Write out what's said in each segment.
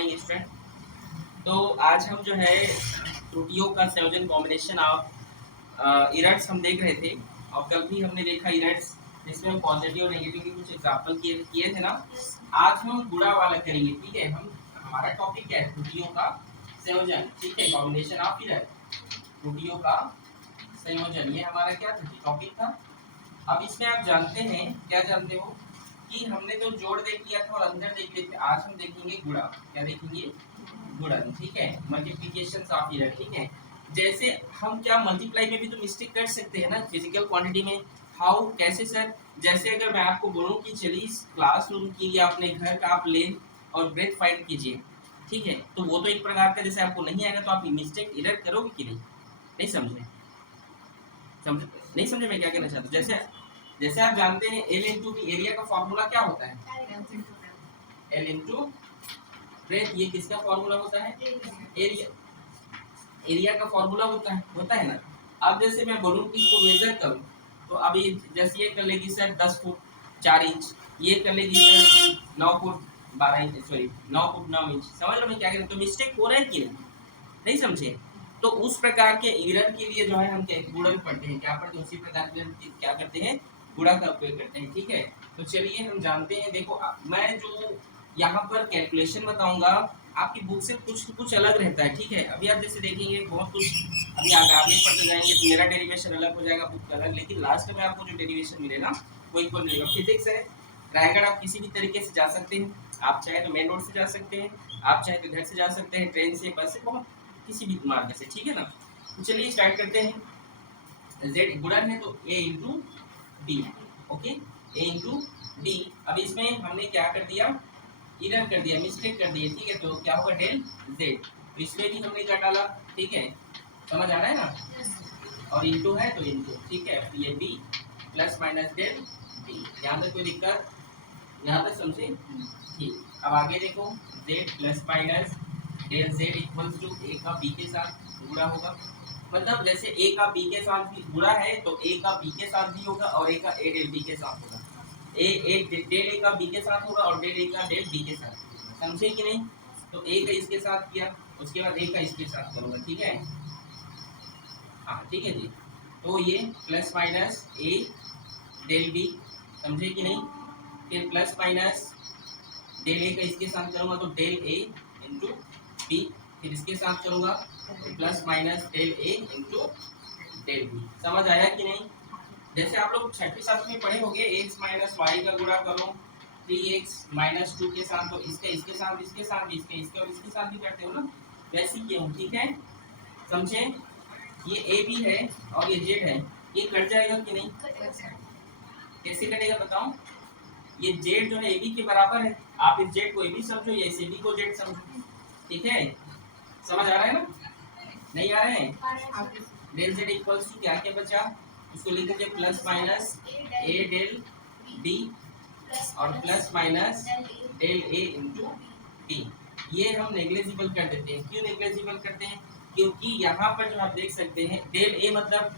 Morning student. तो आज हम जो है त्रुटियों का संयोजन कॉम्बिनेशन ऑफ इरर्ट्स हम देख रहे थे और कल भी हमने देखा इरर्ट्स जिसमें हम पॉजिटिव और नेगेटिव के कुछ एग्जांपल किए थे ना। आज हम गुणा वाला करेंगे, ठीक है। हमारा टॉपिक क्या है? त्रुटियों का संयोजन, ठीक है, कॉम्बिनेशन ऑफ इरर्ट, त्रुटियों का संयोजन, ये हमारा क्या टॉपिक था। अब इसमें आप जानते हैं, क्या जानते हो कि हमने तो जोड़ देख लिया था और अंदर देख लिया था। आज हम देखेंगे गुणा। क्या देखेंगे? गुणन, ठीक है, मल्टीप्लिकेशन ऑफ इरर, ठीक है। जैसे हम क्या मल्टीप्लाई में भी तो मिस्टेक कर सकते हैं ना फिजिकल क्वांटिटी में। हाउ, कैसे सर? जैसे अगर मैं आपको बोलूं कि चलिए इस क्लासरूम की या अपने घर का आप लेंथ और ब्रेथ फाइंड कीजिए, ठीक है, तो वो तो एक प्रकार का, जैसे आपको नहीं आएगा तो आप मिस्टेक इरर करोगे कि नहीं? नहीं समझे? नहीं समझे मैं क्या कहना चाहता हूँ? जैसे जैसे आप जानते हैं एल इंटू बी, एरिया का फॉर्मूला क्या होता है? L into breadth. ये किसका फॉर्मूला होता है? एरिया, एरिया का फॉर्मूला होता है ना। अब जैसे मैं बोलूं कि इसको मेजर करूं, तो अभी जैसे ये कर लेगी सर 10 फुट 4 इंच, ये कर लेगी sir 9 foot 12 inch, sorry 9 foot 9 inch. समझ लो मैं क्या कह रहा हूं? तो मिस्टेक हो रहा है कि नहीं समझे? तो उस प्रकार के एरर के लिए जो है हम क्या गुणन पढ़ते हैं, क्या पढ़ते हैं? उसी प्रकार के क्या करते हैं? गुणा का उपयोग करते हैं, ठीक है। तो चलिए हम जानते हैं। देखो मैं जो यहाँ पर कैलकुलेशन बताऊंगा आपकी बुक से कुछ अलग रहता है, ठीक है। अभी आप जैसे देखेंगे बहुत कुछ, अभी आगे पढ़ते जाएंगे तो मेरा डेरिवेशन अलग हो जाएगा, बुक का अलग, लेकिन लास्ट में आपको जो डेरिवेशन मिलेगा वो इक्वल मिलेगा। फिजिक्स है, रायगढ़ आप किसी भी तरीके से जा सकते हैं। आप चाहे तो मेन रोड से जा सकते हैं, आप चाहे तो इधर से जा सकते हैं, ट्रेन से, बस से, बहुत किसी भी मार्ग से, ठीक है ना। तो चलिए स्टार्ट करते हैं। जेड गुणन है तो ए इंटू डी, ओके, ए इंटू डी। अब इसमें हमने क्या कर दिया? इरर कर दिया, मिस्टेक कर दिया, ठीक है। तो क्या होगा? Del Z. तो इसमें भी हमने क्या डाला, ठीक है, समझ आ रहा है ना। और इंटू है तो इंटू, ठीक है। ये B plus minus del D. यहाँ तक कोई दिक्कत? यहाँ तक समझे? ठीक। अब आगे देखो, Z plus minus del Z equals to A का बी के साथ गुणा होगा। मतलब जैसे ए का बी के साथ भी गुणा है तो ए का बी के साथ भी होगा और ए का ए डेल बी के साथ होगा। ए डेल ए का बी के साथ होगा और डेल ए का डेल बी के साथ होगा। समझे कि नहीं? तो ए का इसके साथ किया, उसके बाद ए का इसके साथ करूंगा, ठीक है। हाँ ठीक है जी। तो ये प्लस माइनस ए डेल बी, समझे कि नहीं? फिर प्लस माइनस डेल ए का इसके साथ करूंगा तो डेल ए इंटू बी, फिर इसके साथ करूंगा तो plus minus del A into del B. समझ आया कि नहीं? जैसे आप लोग छठी सातवीं में पढ़े होंगे, एक्स माइनस वाई का गुणा करो 3x माइनस 2 के साथ, तो इसके साथ इसके साथ भी इसके और इसके साथ भी करते हो ना, वैसे किया हूँ, ठीक है। समझे? ये ए बी है और ये जेड है, ये कट जाएगा कि नहीं? कैसे कटेगा बताओ? ये जेड जो है ए बी के बराबर है, आप इस जेड को ए बी समझो, या इस ए बी को जेड समझो, ठीक है। समझ आ रहा है ना? नहीं आ रहे हैं? डेल जेड इक्वल्स टू क्या क्या बचा, उसको लिख दीजिए प्लस माइनस ए डेल बी और plus minus del A into B. ये हम नेग्लेजिबल कर देते हैं। क्यों नेग्लेजिबल करते हैं? क्योंकि यहाँ पर जो आप देख सकते हैं डेल ए मतलब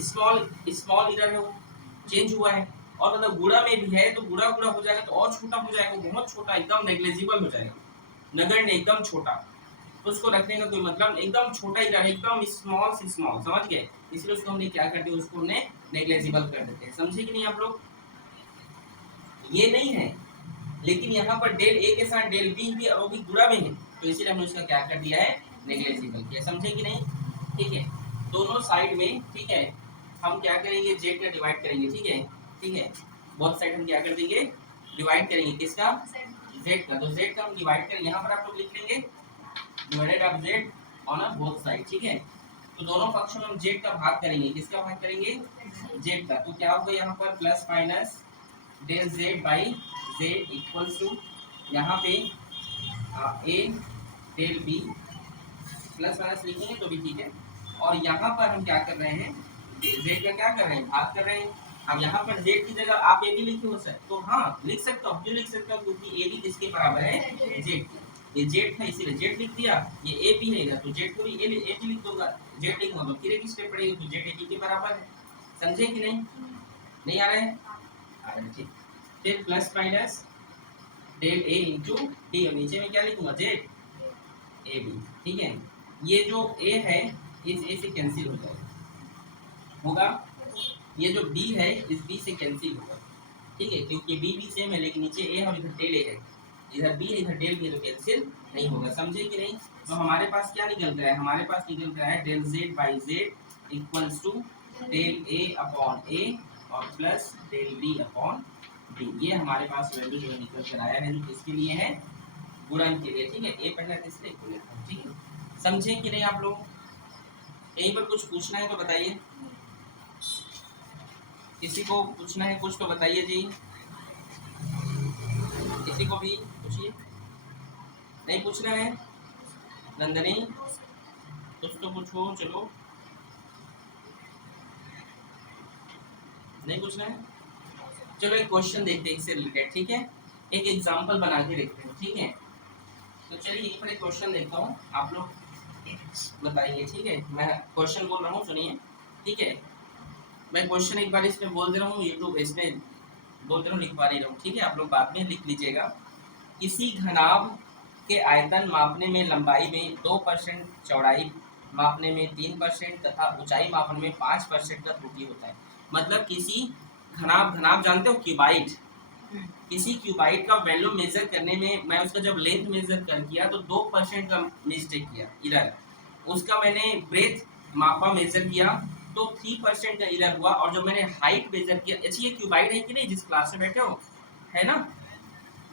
स्मॉल इधर है, चेंज हुआ है, और मतलब गुणा में भी है तो गुणा गुणा हो जाएगा तो और छोटा हो जाएगा, बहुत छोटा, एकदम नेग्लेजिबल हो जाएगा, नगण्य, एकदम छोटा। तो उसको रखने का कोई मतलब, एकदम छोटा ही रहा, एकदम स्मॉल से स्मॉल, समझ गए? इसलिए उसको हमने क्या कर दिया, उसको हमने नेग्लेजिबल कर देते हैं। समझे कि नहीं आप लोग? ये नहीं है, लेकिन यहाँ पर डेल ए के साथ डेल बी भी और वो भी गुणा में है, तो इसीलिए हमने उसका क्या कर दिया है, नेग्लेजिबल किया। समझे कि नहीं? ठीक है। दोनों साइड में, ठीक है, हम क्या करेंगे, जेड का डिवाइड करेंगे, ठीक है, ठीक है। बहुत साइड हम क्या कर देंगे, डिवाइड करेंगे, किसका? जेड का। तो जेड का हम डिवाइड करेंगे, यहाँ पर आप लोग लिख लेंगे divided of Z on a both side, ठीक है। तो दोनों पक्षों में हम जेड का भाग करेंगे, किसका भाग करेंगे? जेड का। तो क्या होगा यहाँ पर plus minus del Z by Z equals to, यहाँ पे A del B, plus minus लिखेंगे तो भी ठीक है। और यहाँ पर हम क्या कर रहे हैं, जेड का क्या कर रहे हैं, भाग कर रहे हैं। अब यहाँ पर जेड की जगह आप ए बी लिखे हो सर, तो हाँ लिख सकते हो। क्यों लिख सकते हो? क्योंकि ए बी किसके बराबर है? जेड। ये जेड था इसीलिए जेड लिख दिया, ये ए बी है इधर तो जेड को भी ए बी लिख दूंगा, जेड लिखूंगा तो फिर एक स्टेप पड़ेगी, तो जेड ए बी के बराबर है। समझे कि नहीं? नहीं आ रहा है? आ रहा है, ठीक। फिर plus minus del A into D, और नीचे में क्या लिखूंगा जेड ए बी, ठीक है। ये जो ए है इस ए से कैंसिल हो जाएगा, होगा। ये जो बी है इस बी से कैंसिल होगा, ठीक है, क्योंकि बी भी सेम है लेकिन नीचे ए और इधर डेल ए है, इधर बी है इधर डेल बी है, तो कैंसिल नहीं होगा, समझे कि नहीं। तो हमारे पास क्या निकल रहा है, हमारे पास निकल रहा है del Z by Z equals to del A upon A और plus del B upon D. ये हमारे पास वैल्यू जो निकल कर आया है, जो किसके लिए है, गुणन के लिए, ठीक है। ए पहले किससे को लेता हूं, ठीक है, समझे कि नहीं आप लोग। यहीं पर कुछ पूछना है तो बताइए, किसी को पूछना है कुछ तो बताइए जी, किसी को भी पूछिए, नहीं पूछना है नंदनी, कुछ तो पूछो, चलो, नहीं पूछना है, चलो एक क्वेश्चन देखते हैं इससे रिलेटेड, ठीक है, एक एग्जांपल बना के देखते हैं, ठीक है। तो चलिए यहीं पर एक क्वेश्चन देखता हूँ, आप लोग बताइए, ठीक है। मैं क्वेश्चन बोल रहा हूँ, सुनिए, ठीक है। मैं क्वेश्चन एक बार इसमें बोल दे रहा हूँ, यूट्यूब इसमें बोल दे रहा हूँ, लिखवा नहीं रहा हूँ, ठीक है, आप लोग बाद में लिख लीजिएगा। किसी घनाभ के आयतन मापने में लंबाई में 2%, चौड़ाई मापने में 3% तथा ऊंचाई मापने में 5% का त्रुटि होता है। मतलब किसी घनाभ, घनाभ जानते हो, क्यूबाइट, किसी क्यूबाइट का वैल्यू मेजर करने में मैं उसका जब लेंथ मेजर कर किया तो 2% का मिस्टेक किया इधर, उसका मैंने ब्रेथ मापा मेजर किया तो 3% का इधर हुआ, और जो मैंने हाइट मेजर किया, अच्छा ये क्यूबाइट है कि नहीं जिस क्लास में बैठे हो, है ना,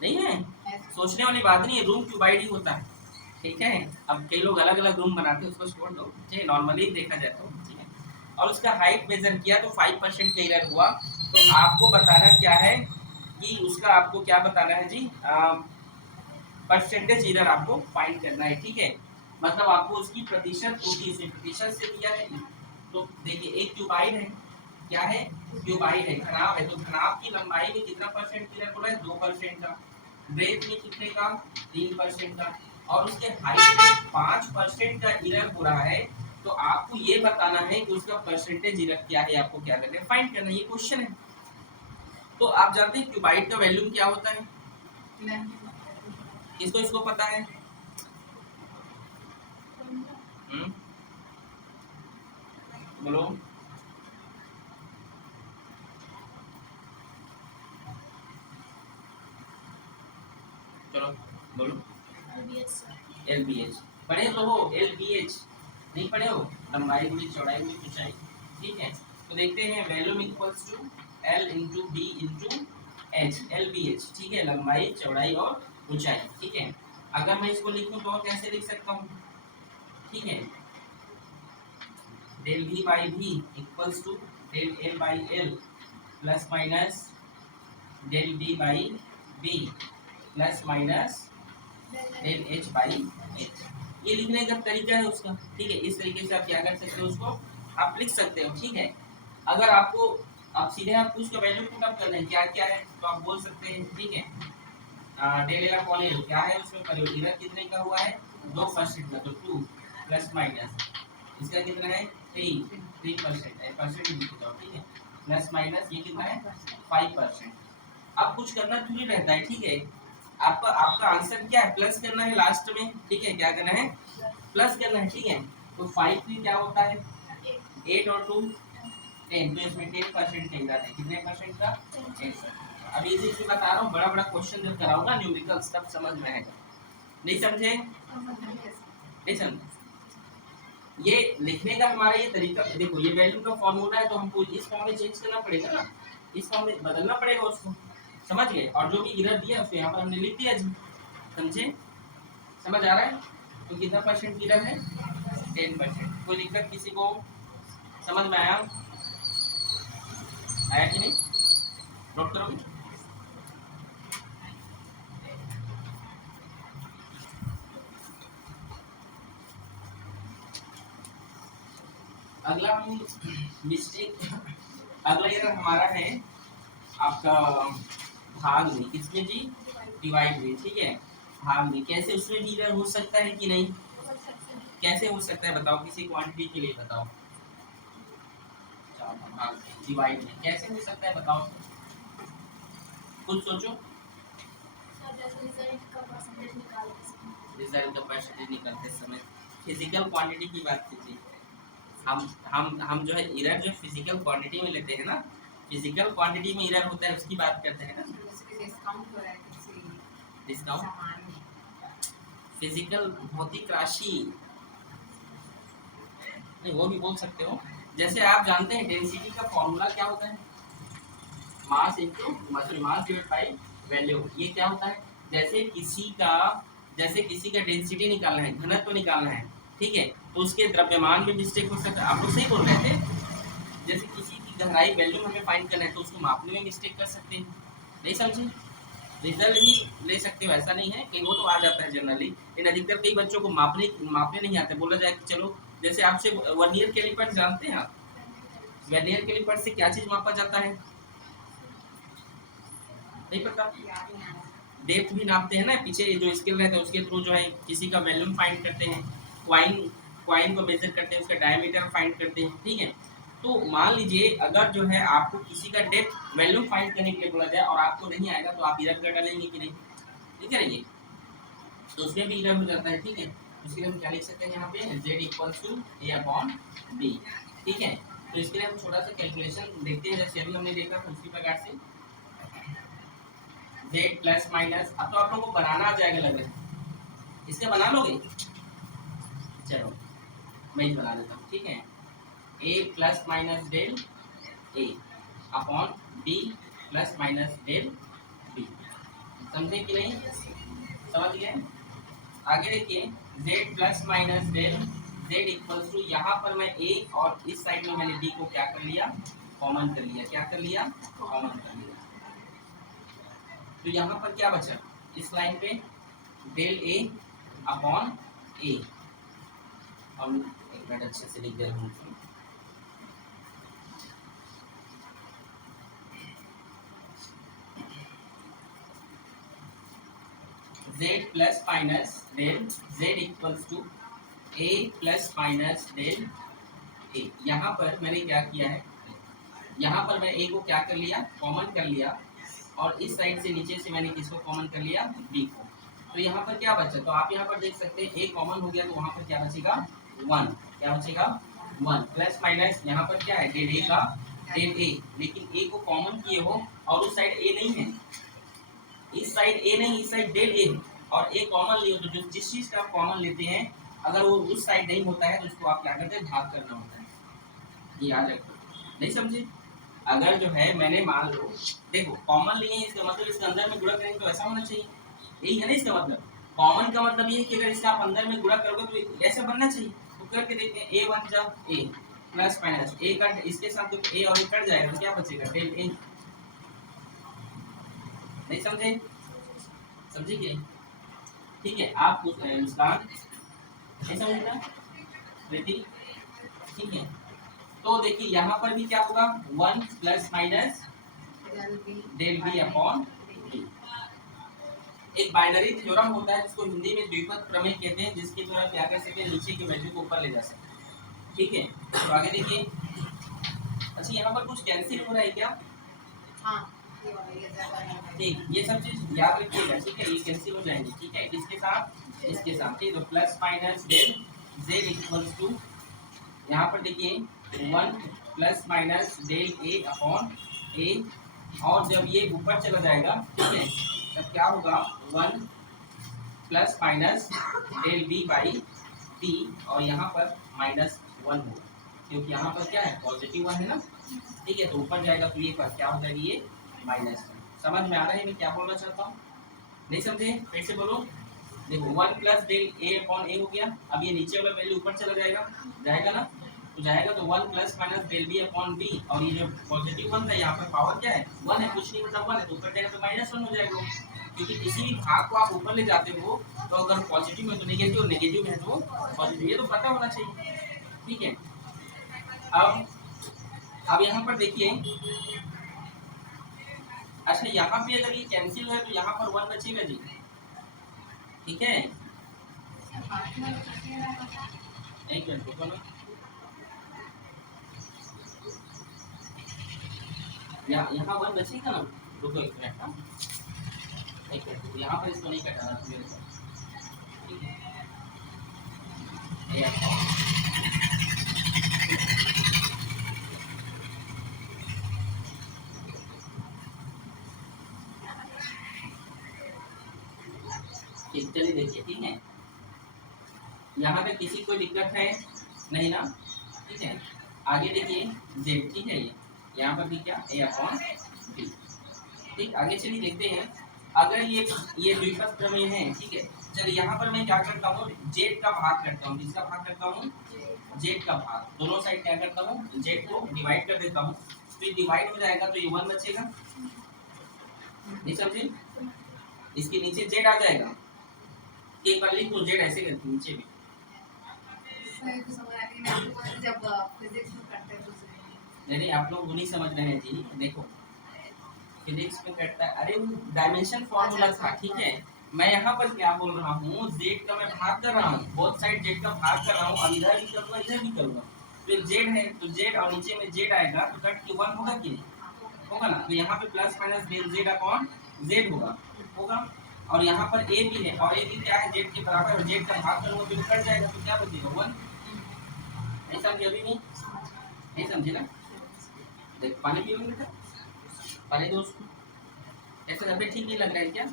नहीं है, सोचने वाली बात नहीं है, रूम क्यूबाइड ही होता है, ठीक है। अब कई लोग अलग अलग रूम बनाते हैं, उसको छोड़ दो, ठीक है, नॉर्मली देखा जाए तो, ठीक है। और उसका हाइट मेजर किया तो 5% का एरर हुआ, तो आपको बताना क्या है कि उसका आपको क्या बताना है जी, परसेंटेज एरर आपको फाइंड करना है, ठीक है। मतलब आपको उसकी प्रतिशत त्रुटि से, प्रतिशत से दिया है, तो देखिए एक क्यूबाइड है, क्या है, क्यूबाइड है, घनाभ है, तो घनाभ की लंबाई में कितना परसेंट एरर हो रहा है, 2% का, ब्रेथ में कितने का, 3% का, और उसके हाइट में 5% का एरर हो रहा है। तो आपको ये बताना है कि उसका परसेंटेज एरर क्या है, आपको क्या करना है, फाइंड करना है, ये क्वेश्चन है। तो आप जानते हैं क्यूबाइड का वैल्यूम क्या होता है, इसको इसको पता है, बोलो, चलो बोलो, LBH पढ़े तो हो, LBH नहीं पढ़े हो, लंबाई गुणी चौड़ाई गुणी ऊंचाई, ठीक है। तो देखते हैं volume equals to L into B into H, LBH, ठीक है, लंबाई चौड़ाई और ऊंचाई, ठीक है। अगर मैं इसको लिखूं तो कैसे लिख सकता हूँ, ठीक है, del V by V equals to del L by L plus minus del B by B plus minus del H by H। ये लिखने का तरीका है उसका, ठीक है, इस तरीके से आप क्या कर सकते हो, उसको आप लिख सकते हो, ठीक है। अगर आपको, आप सीधे आपको उसका वैल्यू पुट अप करना है क्या क्या है, तो आप बोल सकते हैं, ठीक है, डेल एल अपॉन एल क्या है, उसमें परिवर्तन कितने का हुआ है, 2% का, तो 2 प्लस माइनस इसका कितना है, 3% है, परसेंट लिख दो, ठीक है, प्लस माइनस ये कितना है, 5%। अब कुछ करना थोड़ी रहता है, ठीक है, आपका आपका आंसर क्या है, प्लस करना है लास्ट में, ठीक है, क्या करना है, प्लस करना है, ठीक है। तो 5 भी क्या होता है, 8 और 2 10, तो इसमें 10% का इधर है, कितने परसेंट का, 10%। अब इसी से बता रहा हूँ, बड़ा बड़ा क्वेश्चन जब कराऊंगा न्यूमेरिकल्स तब समझ में आएगा, नहीं समझे, नहीं समझे। ये लिखने का हमारा ये तरीका देखो, ये वैल्यू का फॉर्मूला है, तो हमको इस फॉर्म में चेंज करना पड़ेगा ना, इस फॉर्म में बदलना पड़ेगा उसको, समझ गए, और जो भी इधर दिया उसको यहाँ पर हमने लिख दिया जी, समझे, समझ आ रहा है। तो कितना परसेंट इधर है, 10%। कोई दिक्कत किसी को, समझ में आया, आया कि नहीं, नोट करोगे। अगला हम मिस्टेक, अगला ये हमारा है आपका भाग में, किसमें जी, डिवाइड में, ठीक है, भाग में, कैसे उसमें भी इधर हो सकता है कि नहीं, कैसे हो सकता है बताओ, किसी क्वांटिटी के लिए बताओ, भाग डिवाइड में कैसे हो सकता है बताओ, कुछ सोचो, रिजल्ट का परसेंटेज निकालते समय फिजिकल क्वांटिटी की बात कीजिए। हम जो है एरर जो फिजिकल क्वांटिटी में लेते हैं ना, फिजिकल क्वांटिटी में एरर होता है उसकी बात करते हैं ना। डिस्काउंट फिजिकल भौतिक राशि नहीं, वो भी बोल सकते हो। जैसे आप जानते हैं डेंसिटी का फॉर्मूला क्या होता है, mass into mass divided by value. ये क्या होता है, जैसे किसी का डेंसिटी निकालना है, घनत्व निकालना है, ठीक है, तो उसके द्रव्यमान में मिस्टेक हो सकता है। आप लोग सही बोल रहे थे। जैसे किसी की गहराई वैल्यू हमें फाइंड करना है तो उसको मापने में मिस्टेक कर सकते हैं, नहीं समझे। रिजल्ट भी ले सकते हो, ऐसा नहीं है कि वो तो आ जाता है जनरली, लेकिन अधिकतर कई बच्चों को मापने नहीं आते। बोला जाए कि चलो जैसे आपसे वर्नियर कैलिपर जानते हैं आप, वर्नियर कैलिपर से क्या चीज मापा जाता है, नहीं पता। डेप्थ भी नापते हैं ना, पीछे जो स्केल रहता है उसके थ्रू जो है किसी का वैल्यूम फाइंड करते हैं। क्वाइन को मेजर करते हैं, उसका डायमीटर फाइंड करते हैं, ठीक है। तो मान लीजिए अगर जो है आपको किसी का डेप्थ वैल्यूम फाइंड करने के लिए बोला जाए और आपको नहीं आएगा तो आप इरर कर डालेंगे कि नहीं, ठीक है ये, तो उसमें भी इरर हो जाता है, ठीक है। उसके लिए हम क्या लिख सकते हैं यहाँ पे z equals to a upon b, ठीक है। तो इसके लिए हम थोड़ा सा कैलकुलेशन देखते हैं, जैसे अभी हमने देखा था उसी प्रकार से z प्लस माइनस। अब तो आप लोगों को बनाना आ जाएगा लग रहा है, इसका बना लोगे, चलो मैं ही बना देता हूँ, ठीक है। a plus minus del a upon b plus minus del b, समझे कि नहीं, समझ गए। आगे देखिए z plus minus del z equals to, यहाँ पर मैं a और इस साइड में मैंने d को क्या कर लिया, कॉमन कर लिया। क्या कर लिया, कॉमन कर लिया। तो यहाँ पर क्या बचा इस लाइन पे, डेल a अपॉन a। हम एक मिनट अच्छे से लिख दे रहा हूँ, z plus minus del z equals to a plus minus del a। यहाँ पर मैंने क्या किया है, यहाँ पर मैं a को क्या कर लिया, कॉमन कर लिया, और इस साइड से नीचे से मैंने किसको कॉमन कर लिया, b को। तो यहाँ पर क्या बचा, तो आप यहाँ पर देख सकते हैं a कॉमन हो गया, तो वहाँ पर क्या बचेगा 1, क्या बचेगा 1 प्लस माइनस यहाँ पर क्या है डेल a का डेल a, लेकिन a को कॉमन किए हो और उस साइड a नहीं है, इस साइड a नहीं, इस साइड डेल a है, और a कॉमन लियो तो जिस चीज का आप कॉमन लेते हैं अगर वो उस साइड नहीं होता है तो उसको आप क्या करते हैं, भाग करना होता है, ये याद रखो, नहीं समझे। अगर जो है मैंने मान लो, देखो कॉमन लिए इसका मतलब इसके अंदर में गुणा करेंगे तो ऐसा होना चाहिए, यही है ना इसका मतलब। कॉमन का मतलब ये है कि अगर इसका आप अंदर में गुणा करोगे तो ऐसा बनना चाहिए। तो करके देखते हैं, a बन जा a प्लस माइनस a का इसके साथ तो a और a कट जाएगा तो क्या बचेगा डेल a, नहीं समझे, समझे क्या, ठीक है। आप मुस्कान नहीं समझेगा प्रीति, ठीक है। तो देखिए यहाँ पर भी क्या होगा 1 plus minus del B upon B. एक बाइनरी थ्योरम होता है जिसको हिंदी में द्विपद प्रमेय कहते हैं, जिसके द्वारा क्या कर सकते हैं, नीचे की वैल्यू को ऊपर ले जा सकते हैं, ठीक है। तो आगे देखिए, अच्छा यहाँ पर कुछ कैंसिल हो रहा है क्या, हाँ ठीक, ये सब चीज याद रखिएगा, ठीक है, ये कैंसिल हो जाएंगे, ठीक है, किसके साथ, इसके साथ, ठीक है। तो plus minus del z equals to, यहाँ पर देखिए 1 plus minus del a upon a, और जब ये ऊपर चला जाएगा, ठीक है, तब क्या होगा 1 plus minus del b by b, और यहाँ पर माइनस 1 होगा क्योंकि यहाँ पर क्या है पॉजिटिव 1 है ना, ठीक है। तो ऊपर जाएगा तो ये पर क्या हो जाएगी, ये माइनस 1। समझ में आ रहा है मैं क्या बोलना चाहता हूँ, नहीं समझे, फिर से बोलो। देखो 1 plus del a upon a हो गया, अब ये नीचे वाला वैल्यू ऊपर चला जाएगा, जाएगा ना, तो जाएगा तो 1 plus minus del b upon b, और ये जो पॉजिटिव 1 था यहाँ पर पावर क्या है 1 है, कुछ नहीं मतलब 1 है, तो ऊपर जाएगा तो माइनस 1 हो जाएगा, क्योंकि किसी भी भाग को आप ऊपर ले जाते हो तो अगर पॉजिटिव है तो नेगेटिव, और नेगेटिव है तो पॉजिटिव, ये तो पता होना चाहिए, ठीक है। अब यहाँ पर देखिए, अच्छा यहाँ पे अगर ये कैंसिल है तो यहाँ पर 1 बचेगा जी, ठीक है। एक मिनट रुको ना, यहाँ 1 बचेगा ना, रुको एक मिनट ना, एक है, तो यहाँ पर इसको नहीं कटाना मेरे साथ, ठीक है। ये ठीक, चलिए देखिए, ठीक है। यहाँ पे किसी कोई दिक्कत है नहीं ना, ठीक है। आगे देखिए जेड, ठीक है। ये यहाँ पर भी क्या ए अपॉन बी, ठीक। आगे चलिए देखते हैं, अगर ये द्विपद प्रमेय है, ठीक है। चलिए यहाँ पर मैं क्या करता हूँ, जेड का भाग करता हूँ। किसका भाग करता हूँ? जेड का भाग। दोनों साइड क्या करता हूँ, जेड को डिवाइड कर देता हूँ, तो ये डिवाइड हो जाएगा, तो ये 1 बचेगा, नहीं समझे। इसके नीचे जेड आ जाएगा, एक बार लिख दो जेड ऐसे करके नीचे भी। जब फिजिक्स में करते हैं नहीं, आप लोग वो नहीं समझ रहे हैं जी। देखो फिजिक्स में करता है, अरे वो डायमेंशन फॉर्मूला था, ठीक है। मैं यहाँ पर क्या बोल रहा हूँ, जेड का मैं भाग कर रहा हूँ, बोथ साइड जेड का भाग कर रहा हूँ, अब इधर भी करूँगा इधर भी करूँगा, तो जेड है तो जेड और नीचे में जेड आएगा, तो कट के 1 होगा कि नहीं होगा ना। तो यहाँ पे plus minus del Z upon Z होगा। और यहाँ पर ए भी है, और ए भी क्या है, जेड के बराबर है, जेड का भाग करूँगा तो कट जाएगा, तो क्या बचेगा 1। नहीं समझे अभी भी? नहीं समझे ना। देख पानी पियोगे बेटा, पानी दो उसको। ऐसा तबियत ठीक नहीं लग रहा है क्या?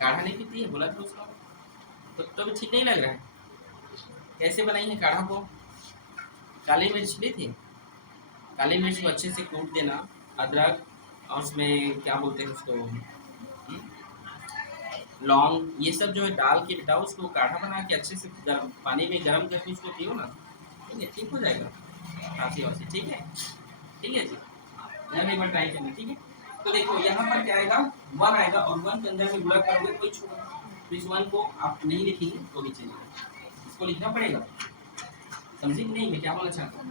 काढ़ा नहीं पीती है, बोला था उसको, तो भी ठीक नहीं लग रहा है। कैसे बनाई है काढ़ा को? काली मिर्च ली थी, काली मिर्च को अच्छे से कूट देना, अदरक और उसमें क्या बोलते हैं उसको, लौंग, ये सब जो है डाल के बेटा उसको काढ़ा बना के अच्छे से गर्म पानी में गर्म करके उसको पियो ना, ठीक है, ठीक हो जाएगा खांसी वासी, ठीक है। ठीक है जी, यहाँ एक बार ट्राई करना, ठीक है। तो देखो यहाँ पर क्या आएगा, 1 आएगा, और 1 के अंदर में गुणा करोगे कोई छोड़ा, तो इस 1 को आप नहीं लिखेंगे तो भी चलेगा, इसको लिखना पड़ेगा। समझे कि नहीं मैं क्या बोलना चाहता हूँ?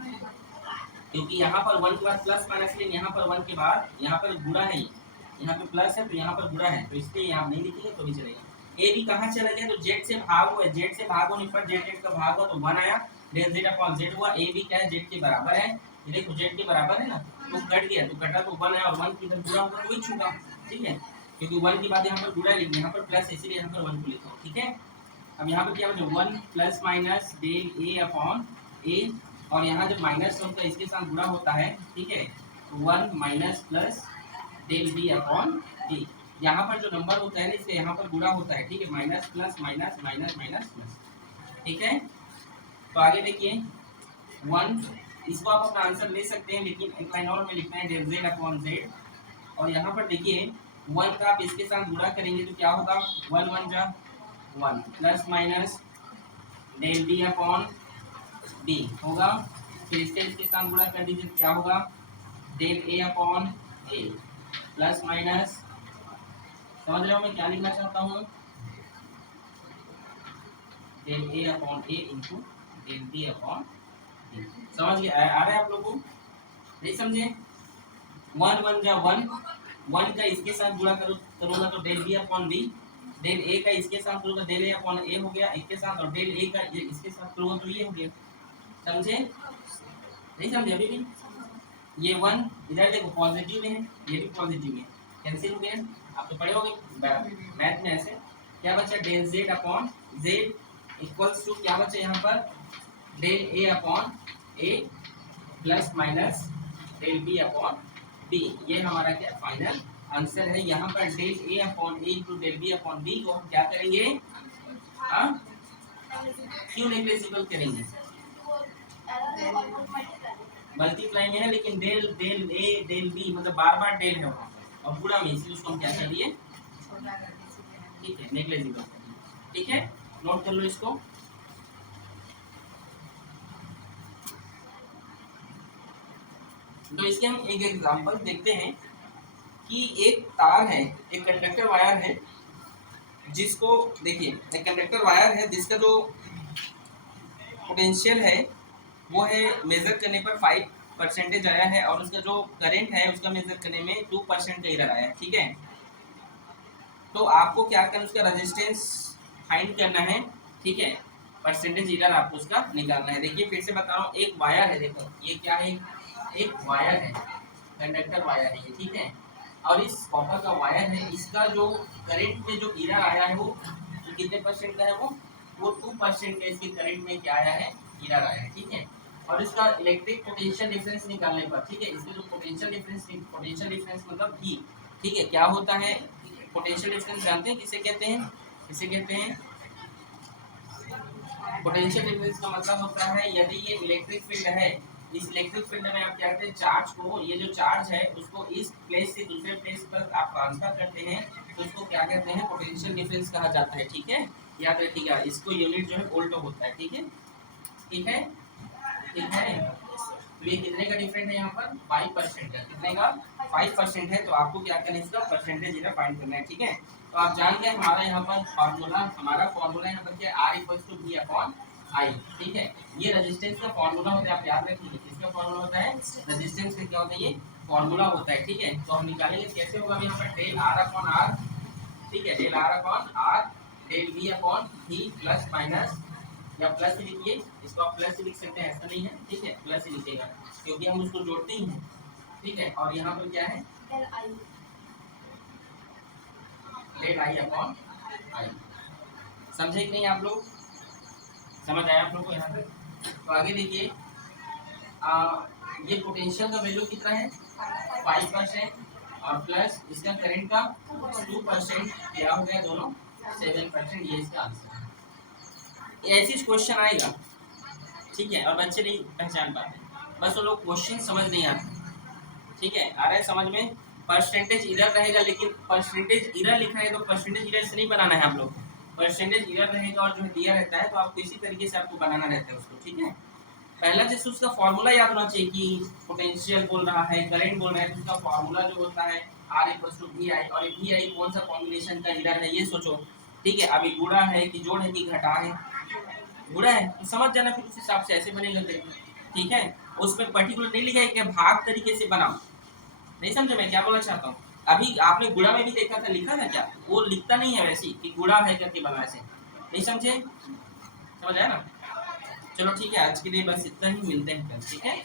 क्योंकि यहाँ पर 1 के बाद प्लस माइनस लेंगे, यहाँ पर 1 के बाद यहाँ पर गुणा है, यहाँ पे प्लस है तो यहाँ पर गुणा है, तो इसलिए यहाँ नहीं लिखेंगे तो भी चलेगा। ए भी कहाँ चला गया, तो जेड से भाग हुआ है, जेड से भाग होने पर जेड का भाग हुआ तो 1 आया, डेल जेड अपॉन जेड हुआ। ए भी क्या है, जेड के बराबर है, ये देखो जेड के बराबर है ना, तो कट गया, तो कटा तो 1 आया, और 1 की इधर गुणा होगा तो वही छूटा, ठीक है। क्योंकि 1 के बाद यहाँ पर गुणा लिखेंगे, यहाँ पर प्लस है इसीलिए यहाँ पर 1 को लिखा हूँ, ठीक है। अब यहाँ पर क्या बचा, 1 plus minus del A upon A, और यहाँ जब माइनस होता है इसके साथ गुणा होता है, ठीक है, 1 minus plus del B upon D. यहाँ पर जो नंबर होता है ना इसके यहाँ पर गुणा होता है, ठीक है, minus plus minus minus minus plus, ठीक है। तो आगे देखिए 1, इसको आप अपना आंसर ले सकते हैं, लेकिन एक लाइन और में लिखना है डेल जेड अपॉन जेड, और यहाँ पर देखिए 1 का आप इसके साथ गुणा करेंगे तो क्या होगा, 1 1 जा 1 plus minus del B upon D होगा, फिर इसके साथ गुणा कर दीजिए तो क्या होगा, del A upon A plus minus, समझ रहे हो मैं क्या लिखना चाहता हूँ, del A upon A into del B upon D. समझ गए, आ रहा है आप लोगों को? नहीं समझे? 1 1 जा 1, 1 का इसके साथ गुणा करूँगा तो del B upon B, del A का इसके साथ करूँगा डेल ए अपॉन ए हो गया एक के साथ, और डेल ए का इसके साथ करूँगा तो ये हो गया। समझे? नहीं समझे अभी भी? ये 1 इधर देखो पॉजिटिव में है, ये भी पॉजिटिव में, कैंसिल हो गया। आप तो पढ़े होंगे मैथ में ऐसे। क्या बचा, del Z upon Z equals to क्या बचा यहाँ पर, del A upon A plus minus del B upon B. ये हमारा क्या फाइनल आंसर है। यहाँ पर del A upon A into del B upon B को हम क्या करेंगे, क्यों नेग्लिजिबल करेंगे, मल्टीप्लाई में है, लेकिन del del A del B मतलब बार बार डेल है वहाँ पर, और पूरा में, इसलिए उसको हम क्या कर दिए, ठीक है, नेग्लिजिबल कर दिए, ठीक है। नोट कर लो इसको। तो इसके हम एक एग्जांपल देखते हैं कि एक तार है, एक कंडक्टर वायर है, जिसको देखिए एक कंडक्टर वायर है जिसका जो पोटेंशियल है वो है मेजर करने पर 5% आया है, और उसका जो करंट है उसका मेजर करने में 2% का एरर आया है, ठीक है। तो आपको क्या करना, उसका रेजिस्टेंस फाइंड करना है, ठीक है, परसेंटेज एरर आपको उसका निकालना है। देखिए फिर से बता रहा हूँ, एक वायर है, देखो ये क्या है, एक वायर है, कंडक्टर वायर है ये, ठीक है। और इस कॉपर का वायर है, इसका जो करंट में जो एरर आया है वो कितने परसेंट का है, वो 2% का इसके करंट में क्या आया है, एरर आया है, ठीक है। और इसका इलेक्ट्रिक पोटेंशियल डिफरेंस निकालने पर, ठीक है, इसमें जो पोटेंशियल डिफरेंस मतलब V, ठीक है, क्या होता है पोटेंशियल डिफरेंस जानते हैं किसे कहते हैं, किसे कहते हैं, पोटेंशियल डिफरेंस का मतलब होता है यदि ये इलेक्ट्रिक फील्ड है, इस इलेक्ट्रिक फील्ड में आप क्या करते हैं, चार्ज को, ये जो चार्ज है उसको इस प्लेस से दूसरे प्लेस पर आप ट्रांसफर करते हैं, तो उसको क्या कहते हैं, पोटेंशियल डिफरेंस कहा जाता है, ठीक है, याद रखिएगा, इसको यूनिट जो है वोल्ट होता है, ठीक है, ठीक है, ठीक है। तो ये कितने का डिफरेंट है यहाँ पर, 5% का, कितने का, 5% है, तो आपको क्या करना है, इसका परसेंटेज इधर फाइंड करना है, ठीक है। तो आप जान गए हमारा यहाँ पर फार्मूला, हमारा फार्मूला यहाँ पर क्या है, R = V अपॉन I, ठीक है। ये रेजिस्टेंस का फार्मूला होता है, आप याद रखिए किसका फार्मूला होता है, रेजिस्टेंस का क्या होता है, ये फार्मूला होता है, ठीक है। तो हम निकालेंगे कैसे होगा, यहाँ पर डेल R अपॉन R, ठीक है, del R upon R del V upon V plus minus, या प्लस ही लिखिए, इसको आप प्लस ही लिख सकते हैं, ऐसा नहीं है, ठीक है, प्लस ही लिखिएगा क्योंकि हम उसको जोड़ते ही हैं, ठीक है। और यहाँ पर क्या है, डेल I अपॉन I, समझे कि नहीं आप लोग, समझ आया आप लोग को यहाँ तक। तो आगे देखिए, ये पोटेंशियल का वैल्यू कितना है, 5% और प्लस इसका करंट का 2%, क्या हो गया दोनों 7%, ये इसका आंसर है। ऐसी क्वेश्चन आएगा, ठीक है, और बच्चे नहीं पहचान पाते, बस वो लोग क्वेश्चन समझ नहीं आते, ठीक है, आ रहा है समझ में, परसेंटेज इधर रहेगा, लेकिन परसेंटेज इधर लिखा है तो परसेंटेज इधर से नहीं बनाना है आप लोग, परसेंटेज इधर रहेगा और जो दिया रहता है तो आपको इसी तरीके से आपको बनाना रहता है उसको, ठीक है। पहला जैसे उसका फॉर्मूला याद होना चाहिए कि पोटेंशियल बोल रहा है, करंट बोल रहा है, तो उसका फॉर्मूला जो होता है R = VI, और VI कौन सा कॉम्बिनेशन का इधर है ये सोचो, ठीक है। अभी गुणा है कि जोड़ है कि घटा है, गुणा है, तो समझ जाना फिर उस हिसाब से ऐसे बनेगा, ठीक है। उसमें पर्टिकुलर नहीं लिखा है कि भाग तरीके से बनाओ, नहीं समझे मैं क्या बोलना चाहता हूँ। अभी आपने गुणा में भी देखा था, लिखा था क्या, वो लिखता नहीं है वैसे कि गुणा है करके बना, ऐसे नहीं समझे, समझ आया ना। चलो ठीक है, आज के लिए बस इतना ही, मिलते हैं कल, ठीक है।